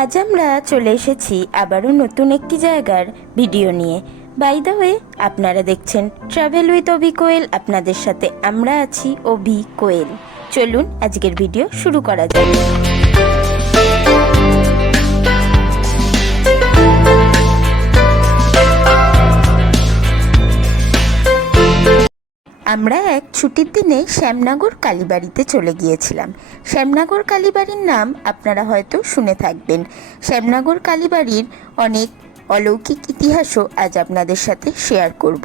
আজ আমরা চলে এসেছি আবারও নতুন একটি জায়গার ভিডিও নিয়ে। বাই দ্য ওয়ে, আপনারা দেখছেন ট্রাভেল উইথ অভি কোয়েল। আপনাদের সাথে আমরা আছি অভি কোয়েল। চলুন আজকের ভিডিও শুরু করা যাক। আমরা এক ছুটির দিনে শ্যামনগর কালীবাড়িতে চলে গিয়েছিলাম। শ্যামনগর কালীবাড়ির নাম আপনারা হয়তো শুনে থাকবেন। শ্যামনগর কালীবাড়ির অনেক অলৌকিক ইতিহাসও আজ আপনাদের সাথে শেয়ার করব।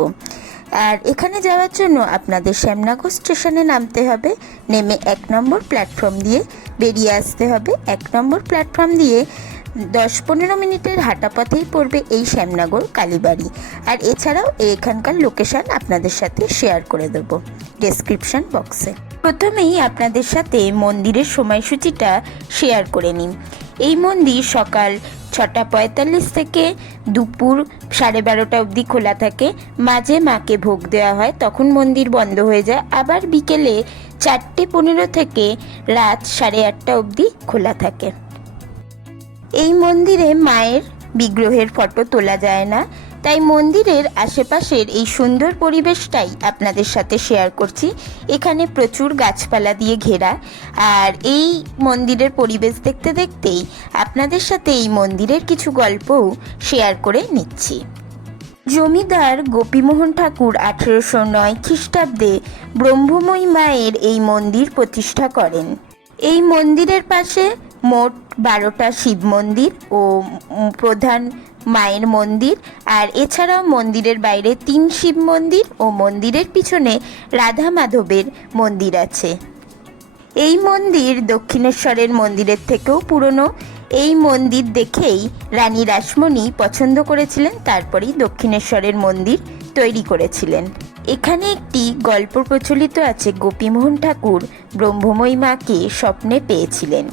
আর এখানে যাওয়ার জন্য আপনাদের শ্যামনগর স্টেশনে নামতে হবে, নেমে ১ নম্বর প্ল্যাটফর্ম দিয়ে বেরিয়ে আসতে হবে। ১ নম্বর প্ল্যাটফর্ম দিয়ে ১০-১৫ মিনিটের হাঁটা পথেই পড়বে এই শ্যামনগর কালীবাড়ি। আর এছাড়াও এখানকার লোকেশান আপনাদের সাথে শেয়ার করে দেবো ডেসক্রিপশন বক্সে। প্রথমেই আপনাদের সাথে মন্দিরের সময়সূচিটা শেয়ার করে নিন। এই মন্দির সকাল ৬টা ৪৫ থেকে দুপুর ১২:৩০ অবধি খোলা থাকে। মাঝে মাকে ভোগ দেওয়া হয়, তখন মন্দির বন্ধ হয়ে যায়। আবার বিকেলে ৪টে ১৫ থেকে রাত ৮:৩০ অবধি খোলা থাকে। এই মন্দিরে মায়ের বিগ্রহের ফটো তোলা যায় না, তাই মন্দিরের আশেপাশের এই সুন্দর পরিবেশটাই আপনাদের সাথে শেয়ার করছি। এখানে প্রচুর গাছপালা দিয়ে ঘেরা, আর এই মন্দিরের পরিবেশ দেখতে দেখতেই আপনাদের সাথে এই মন্দিরের কিছু গল্পও শেয়ার করে নিচ্ছি। জমিদার গোপীমোহন ঠাকুর ১৮০৯ খ্রিস্টাব্দে ব্রহ্মময়ী মায়ের এই মন্দির প্রতিষ্ঠা করেন। এই মন্দিরের পাশে মোট ১২টা শিব মন্দির ও প্রধান মায়ের মন্দির, আর এছাড়াও মন্দিরের বাইরে ৩ শিব মন্দির ও মন্দিরের পিছনে রাধা মাধবের মন্দির আছে। এই মন্দির দক্ষিণেশ্বরের মন্দিরের থেকেও পুরনো। এই মন্দির দেখেই রানী রাসমণি পছন্দ করেছিলেন, তারপরেই দক্ষিণেশ্বরের মন্দির তৈরি করেছিলেন। এখানে একটি গল্প প্রচলিত আছে, গোপীমোহন ঠাকুর ব্রহ্মময়ী মাকে স্বপ্নে পেয়েছিলেন।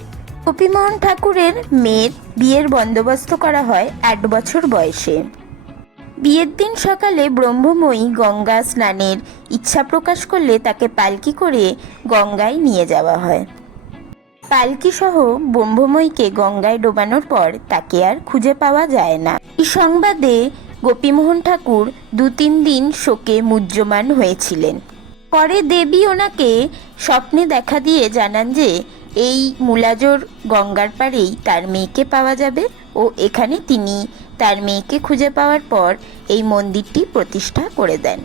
গোপীমোহন ঠাকুরের মেয়ের বিয়ের বন্দোবস্ত করা হয় ৮ বছর বয়সে। বিয়ের দিন সকালে ব্রহ্মময়ী গঙ্গা স্নানের ইচ্ছা প্রকাশ করলে তাকে পালকি করে গঙ্গায় নিয়ে যাওয়া হয়। পালকি সহ ব্রহ্মময়ীকে গঙ্গায় ডোবানোর পর তাকে আর খুঁজে পাওয়া যায় না। এই সংবাদে গোপীমোহন ঠাকুর ২-৩ দিন শোকে মুহ্যমান হয়েছিলেন। পরে দেবী ওনাকে স্বপ্নে দেখা দিয়ে জানান যে এই মূলাজোর গঙ্গার পাড়েই তার মেয়েকে পাওয়া যাবে, ও এখানে তিনি তার মেয়েকে খুঁজে পাওয়ার পর এই মন্দিরটি প্রতিষ্ঠা করে দেন।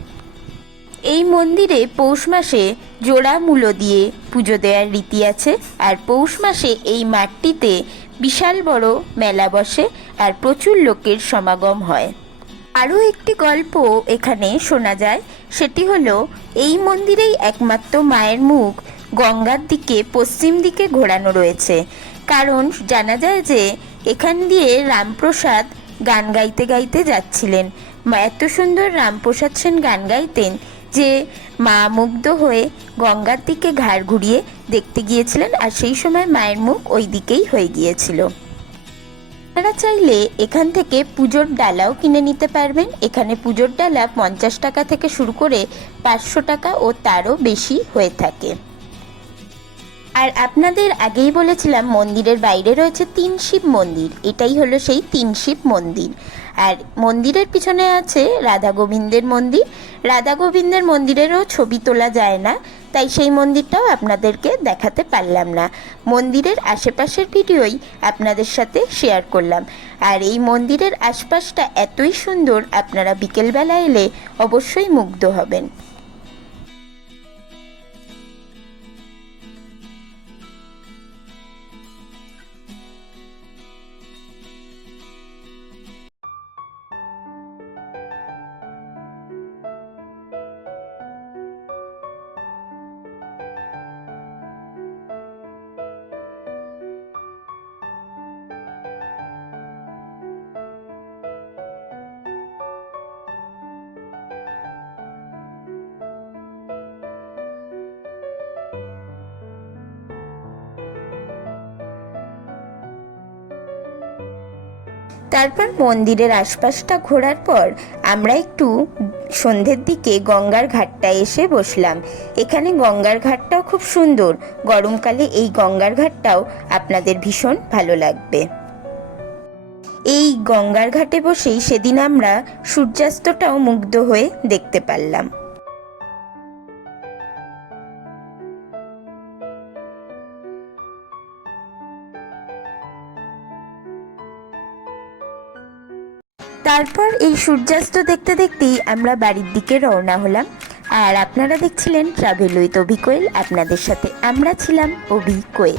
এই মন্দিরে পৌষ মাসে জোড়া মূলো দিয়ে পুজো দেওয়ার রীতি আছে, আর পৌষ মাসে এই মাঠটিতে বিশাল বড় মেলা বসে আর প্রচুর লোকের সমাগম হয়। আরও একটি গল্প এখানে শোনা যায়, সেটি হলো এই মন্দিরেই একমাত্র মায়ের মুখ গঙ্গার দিকে পশ্চিম দিকে ঘোরানো রয়েছে। কারণ জানা যায় যে এখান দিয়ে রামপ্রসাদ গান গাইতে গাইতে যাচ্ছিলেন। এত সুন্দর রামপ্রসাদ সেন গান গাইতেন যে মা মুগ্ধ হয়ে গঙ্গার দিকে ঘাড় ঘুরিয়ে দেখতে গিয়েছিলেন, আর সেই সময় মায়ের মুখ ওই দিকেই হয়ে গিয়েছিল। আপনারা চাইলে এখান থেকে পুজোর ডালাও কিনে নিতে পারবেন। এখানে পুজোর ডালা ৫০ টাকা থেকে শুরু করে ৫০০ টাকা ও তারও বেশি হয়ে থাকে। আর আপনাদের আগেই বলেছিলাম মন্দিরের বাইরে রয়েছে ৩ শিব মন্দির। এটাই হলো সেই ৩ শিব মন্দির। আর মন্দিরের পিছনে আছে রাধা গোবিন্দের মন্দির। রাধা গোবিন্দের মন্দিরেরও ছবি তোলা যায় না, তাই সেই মন্দিরটাও আপনাদেরকে দেখাতে পারলাম না। মন্দিরের আশেপাশের ভিডিওই আপনাদের সাথে শেয়ার করলাম। আর এই মন্দিরের আশপাশটা এতই সুন্দর, আপনারা বিকেলবেলা এলে অবশ্যই মুগ্ধ হবেন। তারপর মন্দিরের আশপাশটা ঘোরার পর আমরা একটু সন্ধ্যের দিকে গঙ্গার ঘাটটায় এসে বসলাম। এখানে গঙ্গার ঘাটটাও খুব সুন্দর। গরমকালে এই গঙ্গার ঘাটটাও আপনাদের ভীষণ ভালো লাগবে। এই গঙ্গার ঘাটে বসেই সেদিন আমরা সূর্যাস্তটাও মুগ্ধ হয়ে দেখতে পারলাম। তারপর এই সূর্যাস্ত দেখতে দেখতেই আমরা বাড়ির দিকে রওনা হলাম। আর আপনারা দেখছিলেন ট্রাভেল উইথ অভি কোয়েল, আপনাদের সাথে আমরা ছিলাম অভি কোয়েল।